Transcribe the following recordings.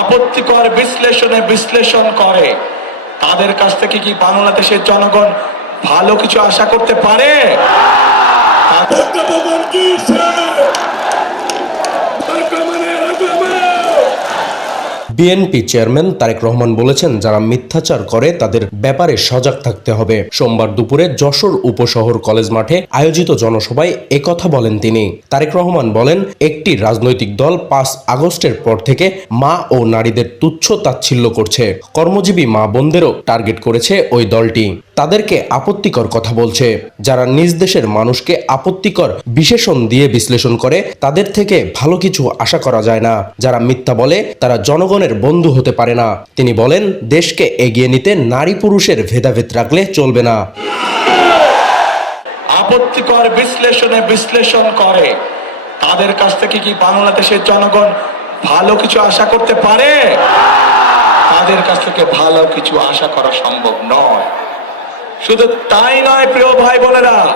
আপত্তিকর বিশ্লেষণে বিশ্লেষণ করে। তাদের কাছ থেকে কি বাংলাদেশের জনগণ ভালো কিছু আশা করতে পারে? বিএনপি চেয়ারম্যান তারেক রহমান বলেছেন, যারা মিথ্যাচার করে তাদের ব্যাপারে সজাগ থাকতে হবে। সোমবার দুপুরে যশোর উপশহর কলেজ মাঠে আয়োজিত জনসভায় একথা বলেন তিনি। তারেক রহমান বলেন, একটি রাজনৈতিক দল পাঁচ আগস্টের পর থেকে মা ও নারীদের তুচ্ছ তাচ্ছিল্য করছে। কর্মজীবী মা বোনদেরও টার্গেট করেছে ওই দলটি। তাদেরকে আপত্তিকর কথা বলছে। যারা নিজ দেশের মানুষকে আপত্তিকর বিশেষণ দিয়ে বিশ্লেষণ করে, তাদের থেকে ভালো কিছু আশা করা যায় না। যারা মিথ্যা বলে, তারা জনগণের বন্ধু হতে পারে না। তিনি বলেন, দেশকে এগিয়ে নিতে নারী পুরুষের ভেদাভেদ রাখলে চলবে না। আপত্তিকর বিশ্লেষণে বিশ্লেষণ করে। তাদের কাছ থেকে কি বাংলাদেশের জনগণ ভালো কিছু আশা করতে পারে? তাদের কাছ থেকে ভালো কিছু আশা করা সম্ভব নয়। শুধু তাই নয়, প্রিয় ভাই বোনেরা,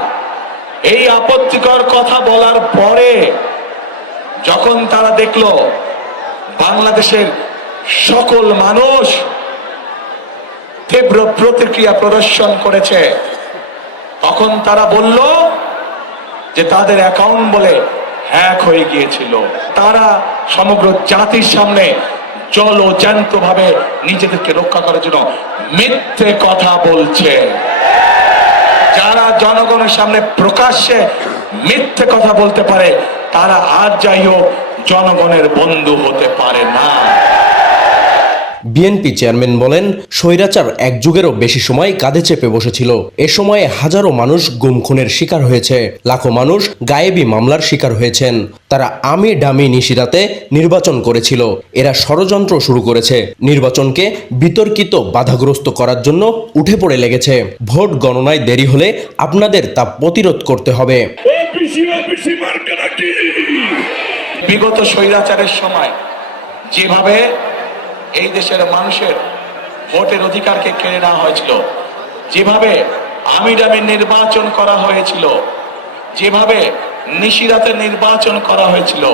এই আপত্তিকর কথা বলার পরে যখন তারা দেখল বাংলাদেশের সকল মানুষ তীব্র প্রতিক্রিয়া প্রদর্শন করেছে। তখন তারা বলল যে তাদের অ্যাকাউন্ট বলে হ্যাক হয়ে গিয়েছিল। তারা সমগ্র জাতির সামনে জল ও জ্যান্ত ভাবে নিজেদেরকে রক্ষা করার জন্য মিথ্যে কথা বলছে। যারা জনগণের সামনে প্রকাশ্যে মিথ্যে কথা বলতে পারে, তারা আর যাই হোক জনগণের বন্ধু হতে পারে না। বিএনপি চেয়ারম্যান বলেন স্বৈরাচার এক যুগেরও বেশি সময় কাঁধে চেপে বসেছিল। এ সময়ে হাজারো মানুষ গুম খুনের শিকার হয়েছে। লাখো মানুষ গায়েবী মামলার শিকার হয়েছেন। তারা আমি ডামি নিশিরাতে নির্বাচন করেছিল। এরা ষড়যন্ত্র শুরু করেছে। নির্বাচনকে বিতর্কিত বাধাগ্রস্ত করার জন্য উঠে পড়ে লেগেছে। ভোট গণনায় দেরি হলে আপনাদের তা প্রতিরোধ করতে হবে। বিগত স্বৈরাচারের সময় যেভাবে এই দেশের মানুষের ভোটের অধিকারকে কেড়ে নেওয়া হয়েছিল। যেভাবে আমিডামি নির্বাচন করা হয়েছিল, যেভাবে নিশিরাতে নির্বাচন করা হয়েছিল,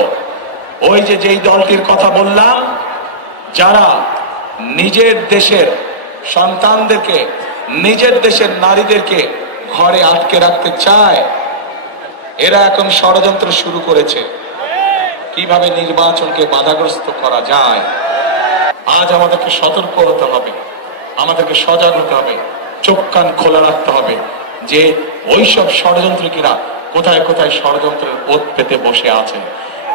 ওই যে যেই দলটির কথা বললাম, যারা নিজের দেশের সন্তানদেরকে, নিজের দেশের নারীদেরকে ঘরে আটকে রাখতে চায়, এরা এখন ষড়যন্ত্র শুরু করেছে। কীভাবে নির্বাচনকে বাধাগ্রস্ত করা যায়? আজ আমাদেরকে সতর্ক হতে হবে। আমাদেরকে সজাগ হতে হবে। চোখ কান খোলা রাখতে হবে যে ওইসব ষড়যন্ত্রীরা কোথায় কোথায় ষড়যন্ত্রের ওত পেতে বসে আছে।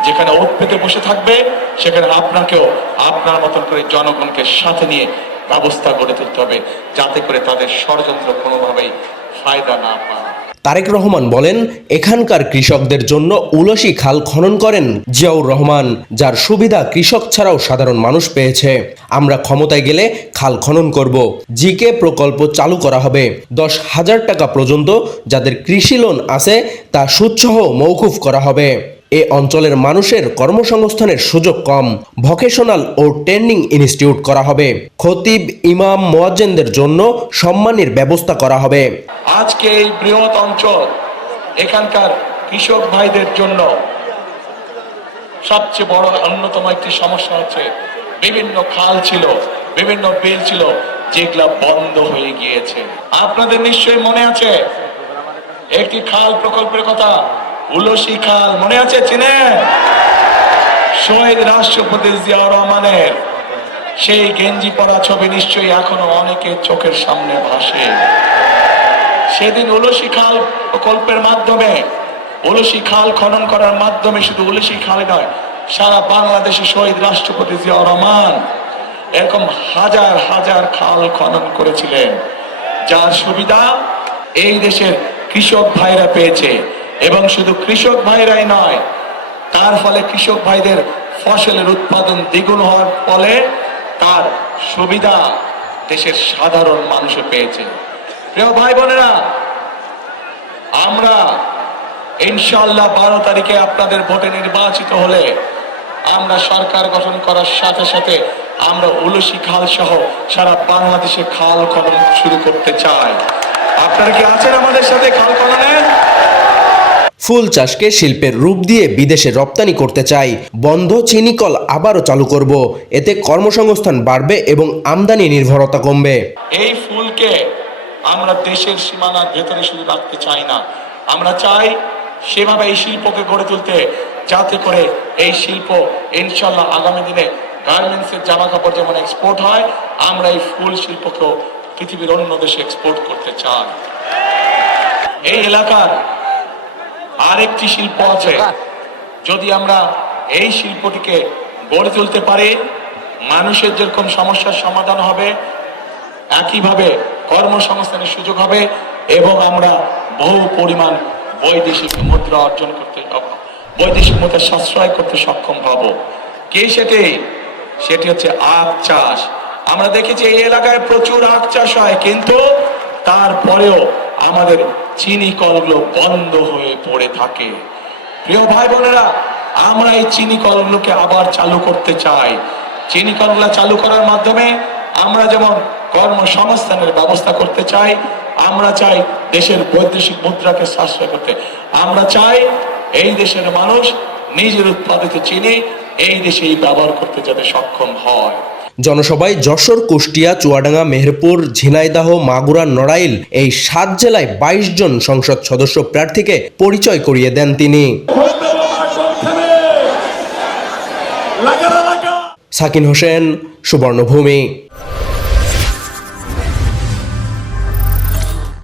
যেখানে ওত পেতে বসে থাকবে, সেখানে আপনাকেও আপনার মতন করে জনগণকে সাথে নিয়ে ব্যবস্থা গড়ে তুলতে হবে, যাতে করে তাদের ষড়যন্ত্র কোনোভাবেই ফায়দা না পায়। তারেক রহমান বলেন, এখানকার কৃষকদের জন্য উলসি খাল খনন করেন জিয়াউর রহমান, যার সুবিধা কৃষক ছাড়াও সাধারণ মানুষ পেয়েছে। আমরা ক্ষমতায় গেলে খাল খনন করব। জিকে প্রকল্প চালু করা হবে। দশ হাজার টাকা পর্যন্ত যাদের কৃষি লোন আছে, তা সুদসহ মৌকুফ করা হবে। এ অঞ্চলের মানুষের কর্মসংস্থানের সুযোগ কম। ভোকেশনাল ও ট্রেনিং ইনস্টিটিউট করা হবে। খতিব ইমাম মোয়াজ্জেনদের জন্য সম্মানের ব্যবস্থা করা হবে। আজকে এই বৃহৎ অঞ্চল এখানকার কৃষক ভাইদের জন্য সবচেয়ে বড় অন্যতম একটি সমস্যা হচ্ছে, বিভিন্ন খাল ছিল, বিভিন্ন বিল ছিল, যেগুলা বন্ধ হয়ে গিয়েছে। আপনাদের নিশ্চয়ই মনে আছে, একটি খাল প্রকল্পের কথা উলসি খাল মনে আছে চিনে? শহীদ রাষ্ট্রপতি জিয়াউর রহমানের সেই গেঞ্জি পরা ছবি নিশ্চয়ই এখনও অনেকের চোখের সামনে ভাসে। সেদিন উলসি খাল প্রকল্পের মাধ্যমে উলসি খাল খনন করার মাধ্যমে শুধু উলসি খালে নয়, সারা বাংলাদেশে শহীদ রাষ্ট্রপতি জিয়াউর রহমান এরকম হাজার হাজার খাল খনন করেছিলেন। যার সুবিধা এই দেশের কৃষক ভাইরা পেয়েছে। এবং শুধু কৃষক ভাইরাই নয়, তার ফলে কৃষক ভাইদের ফসলের উৎপাদন দ্বিগুণ হওয়ার ফলে তার সুবিধা দেশের সাধারণ মানুষে পেয়েছে। প্রিয় ভাই বোনেরা আমরা ইনশাল্লাহ বারো তারিখে আপনাদের ভোটে নির্বাচিত হলে আমরা সরকার গঠন করার সাথে সাথে আমরা উলসি খাল সহ সারা বাংলাদেশে খাল খনন শুরু করতে চাই। আপনারা কি আছেন আমাদের সাথে খাল খননে ফুল চাষকে শিল্পের রূপ দিয়ে বিদেশে রপ্তানি করতে চাই। বন্ধ, চিনি, কল আবারও চালু করব। এতে কর্মসংস্থান বাড়বে এবং আমদানি নির্ভরতা কমবে। এই ফুলকে আমরা দেশের সীমানার ভেতরে শুধু রাখতে চাই না। আমরা চাই সেভাবে এই শিল্পকে গড়ে তুলতে, যাতে করে এই শিল্প ইনশাল্লাহ আগামী দিনে গার্মেন্টসের জামা কাপড় যেমন এক্সপোর্ট হয়, আমরা এই ফুল শিল্পকেও পৃথিবীর অন্য দেশে এক্সপোর্ট করতে চাই। এই এলাকার আরেকটি শিল্প আছে। যদি আমরা এই শিল্পটিকে গড়ে তুলতে পারি মানুষের যেরকম সমস্যার সমাধান হবে একইভাবে কর্মসংস্থানের সুযোগ হবে এবং আমরা বহু পরিমাণ বৈদেশিক মুদ্রা অর্জন করতে বৈদেশিক মুদ্রা সাশ্রয় করতে সক্ষম হব। কে সেটি? সেটি হচ্ছে আখ চাষ। আমরা দেখেছি এই এলাকায় প্রচুর আখ চাষ হয় কিন্তু তারপরেও আমাদের চিনি কলগুলো বন্ধ হয়ে পড়ে থাকে। প্রিয় ভাই বোনেরা আমরা এই চিনি কলগুলোকে আবার চালু করতে চাই। চিনি কলগুলো চালু করার মাধ্যমে আমরা যেমন কর্মসংস্থানের ব্যবস্থা করতে চাই, আমরা চাই দেশের বৈদেশিক মুদ্রাকে সাশ্রয় করতে। আমরা চাই এই দেশের মানুষ নিজের উৎপাদিত চিনি এই দেশেই ব্যবহার করতে যাতে সক্ষম হয়। জনসভায় যশোর, কুষ্টিয়া, চুয়াডাঙ্গা, মেহেরপুর, ঝিনাইদাহ, মাগুরা, নড়াইল এই সাত জেলায় বাইশ জন সংসদ সদস্য প্রার্থীকে পরিচয় করিয়ে দেন তিনি। সাকিন হোসেন, সুবর্ণভূমি।